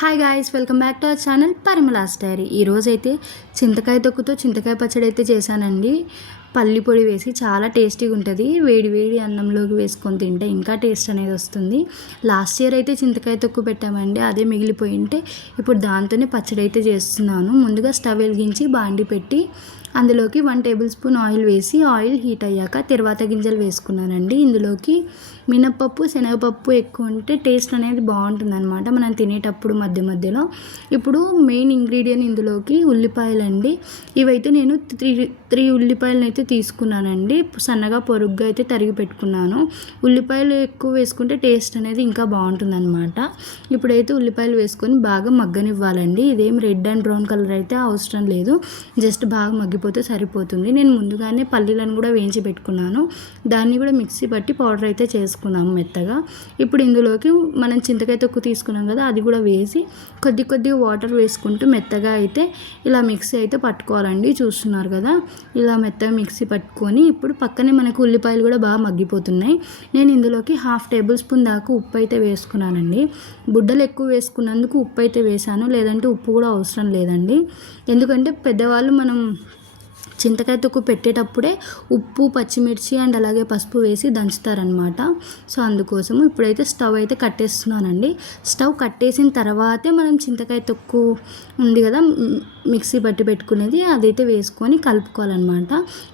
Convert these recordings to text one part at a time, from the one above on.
Hi guys welcome back to our channel Parimala's diary ఈరోజైతే చింతకాయ తొక్కుతో చింతకాయ పచ్చడి అయితే చేశానండి. పల్లి పొడి వేసి చాలా టేస్టీగా ఉంటుంది. వేడి వేడి అన్నంలోకి వేసుకొని తింటే ఇంకా టేస్ట్ అనేది వస్తుంది. లాస్ట్ ఇయర్ అయితే చింతకాయ తొక్కు పెట్టామండి. అదే మిగిలిపోయి ఉంటే ఇప్పుడు దాంతోనే పచ్చడి అయితే చేస్తున్నాను. ముందుగా స్టవ్ వెలిగించి బాండి పెట్టి అందులోకి వన్ టేబుల్ స్పూన్ ఆయిల్ వేసి ఆయిల్ హీట్ అయ్యాక తర్వాత గింజలు వేసుకున్నానండి. ఇందులోకి మినప్పప్పు శనగపప్పు ఎక్కువ ఉంటే టేస్ట్ అనేది బాగుంటుంది అనమాట మనం తినేటప్పుడు మధ్య మధ్యలో. ఇప్పుడు మెయిన్ ఇంగ్రీడియంట్ ఇందులోకి ఉల్లిపాయలు అండి ఇవైతే నేను త్రీ త్రీ ఉల్లిపాయలను అయితే తీసుకున్నానండి. సన్నగా పొరుగ్గా అయితే తరిగి పెట్టుకున్నాను. ఉల్లిపాయలు ఎక్కువ వేసుకుంటే టేస్ట్ అనేది ఇంకా బాగుంటుంది అనమాట ఇప్పుడైతే ఉల్లిపాయలు వేసుకొని బాగా మగ్గనివ్వాలండి. ఇదేం రెడ్ అండ్ బ్రౌన్ కలర్ అయితే అవసరం లేదు. జస్ట్ బాగా మగ్గిపోతే సరిపోతుంది. నేను ముందుగానే పల్లీలను కూడా వేయించి పెట్టుకున్నాను. దాన్ని కూడా మిక్సీ పట్టి పౌడర్ అయితే చేసుకున్నాము మెత్తగా. ఇప్పుడు ఇందులోకి మనం చింతకాయ తొక్కు తీసుకున్నాం కదా అది కూడా వేసి కొద్ది కొద్దిగా వాటర్ వేసుకుంటూ మెత్తగా అయితే ఇలా మిక్సీ అయితే పట్టుకోవాలండి. చూస్తున్నారు కదా ఇలా మెత్తగా మిక్సీ పట్టుకొని ఇప్పుడు పక్కనే మనకు ఉల్లిపాయలు కూడా బాగా మగ్గిపోతున్నాయి. నేను ఇందులోకి హాఫ్ టేబుల్ స్పూన్ దాకా ఉప్పు అయితే వేసుకున్నానండి. బుడ్డలు ఎక్కువ వేసుకున్నందుకు ఉప్పు అయితే వేసాను. లేదంటే ఉప్పు కూడా అవసరం లేదండి. ఎందుకంటే పెద్దవాళ్ళు మనం చింతకాయ తొక్కు పెట్టేటప్పుడే ఉప్పు పచ్చిమిర్చి అండ్ అలాగే పసుపు వేసి దంచుతారనమాట సో అందుకోసం ఇప్పుడైతే స్టవ్ అయితే కట్టేస్తున్నానండి. స్టవ్ కట్టేసిన తర్వాతే మనం చింతకాయ తొక్కు ఉంది కదా మిక్సీ పట్టి పెట్టుకునేది అదైతే వేసుకొని కలుపుకోవాలన్నమాట.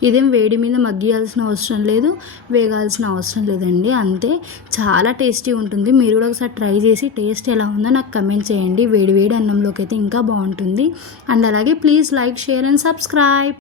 ఇదేం వేడి మీద మగ్గియాల్సిన అవసరం లేదు వేగాల్సిన అవసరం లేదండి అంతే. చాలా టేస్టీ ఉంటుంది. మీరు కూడా ఒకసారి ట్రై చేసి టేస్ట్ ఎలా ఉందో నాకు కమెంట్ చేయండి. వేడి వేడి అన్నంలోకి అయితే ఇంకా బాగుంటుంది. అండ్ అలాగే please like share and subscribe.